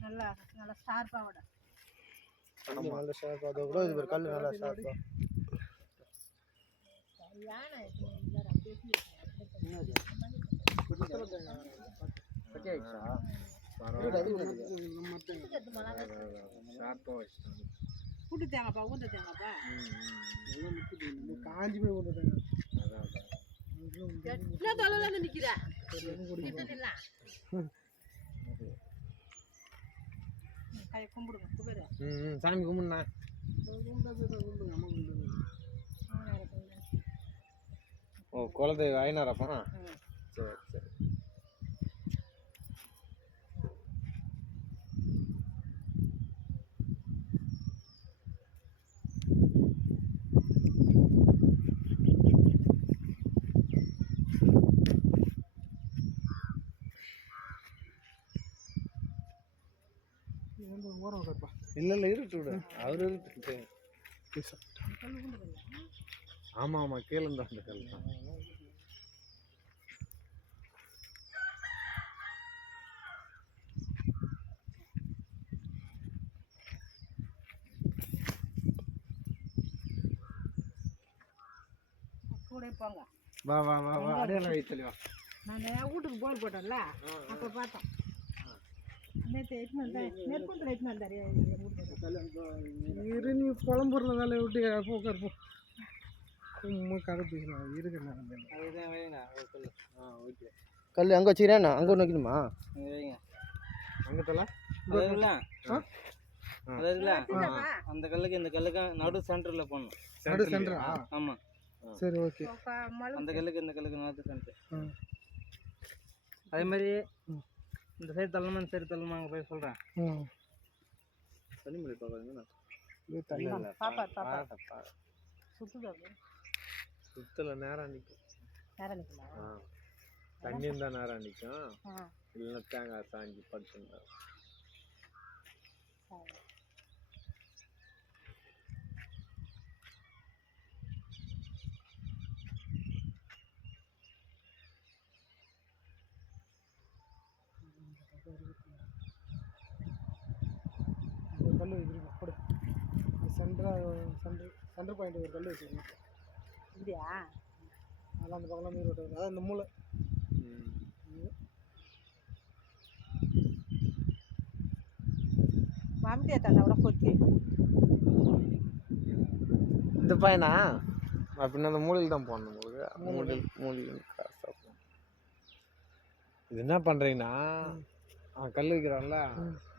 நல்லா ஷார்ப்பா விட நல்ல ஷார்ப்பா அது கூட இது கல் நல்லா ஷார்ப்பா கூட்டு தேங்கப்பா ஊத்த தேங்கப்பா காஞ்சி போய் ஊத்த தேங்க எல்லாம் தொலைல நிக்கிறா கை கும்பிடுங்க குபேர சாமி கும்பிடுண்ணா ஓ குலதெய்வ ஐநாரப்பா சரி சரி இல்ல இல்ல இருட்டு விடு அவரு இருக்கு ஆமா ஆமா கீழே இருந்தா அந்த கல் கூட போங்க வா வா வா வா அடையாளம் வைத்தலி வா நான் வீட்டுக்கு போர் போட்டேன்ல அப்போ பார்த்தோம் நேற்று எட்டுன்னு வந்தேன் நெற்குந்தில் எட்டுன்னு வந்தார் இரு நீ குழம்புற வேலையை விட்டு போக்கார் போ சும்மா கதை பேசலாம் இருக்கு ஓகே கல் அங்கே வச்சுக்கிறேண்ணா அங்கே ஒன்று வைக்கணுமா அங்கே தலை அந்த கல்லுக்கு இந்த கல்லுக்கு நடு சென்டர்ல போடணும் நடு சென்டரா ஆமா சரி ஓகே அந்த கல்லுக்கு இந்த கல்லுக்கு நடு சென்டர் அதே மாதிரி இந்த சைடு தள்ளமா இந்த சைடு தள்ளமா அங்கே போய் சொல்கிறேன் தண்ணி மொழி பார்க்குறீங்க பாப்பா சுத்தல நேரம் நிற்கும் தண்ணி இருந்தால் நேரம் நிற்கும் இல்லைன்னா தேங்காய் சாஞ்சி படுத்துருந்தா கல் வச்சுருக்கோம் அப்படி சென்டர் பாயிண்ட் ஒரு கல் வச்சுருக்கோம் இப்படியா அதெல்லாம் அந்த பக்கம்லாம் மீறி விட்டு அதான் இந்த மூளை மாமிட்டியா தண்டை கூட கொத்தி இந்த பையனா அப்படின்னா அந்த மூலையில் தான் போடணும் உங்களுக்கு மூலையில் காசாக போகணும் இது என்ன பண்ணுறீங்கன்னா அவன் கல் வைக்கிறான்ல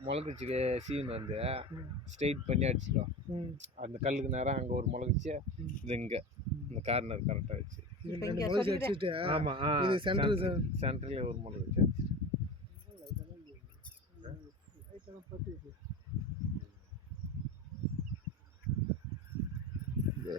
முளைக்குச்சி சீன் வந்து ஸ்ட்ரெயிட் பண்ணி அடிச்சுக்கோ அந்த கல்லுக்கு நேரம் அங்கே ஒரு முளைக்குச்சி இது இங்கே இந்த கார்னர் கரெக்டாக வச்சு ஆமாம் இது சென்டரில் ஒரு முளைக்குச்சி அடிச்சு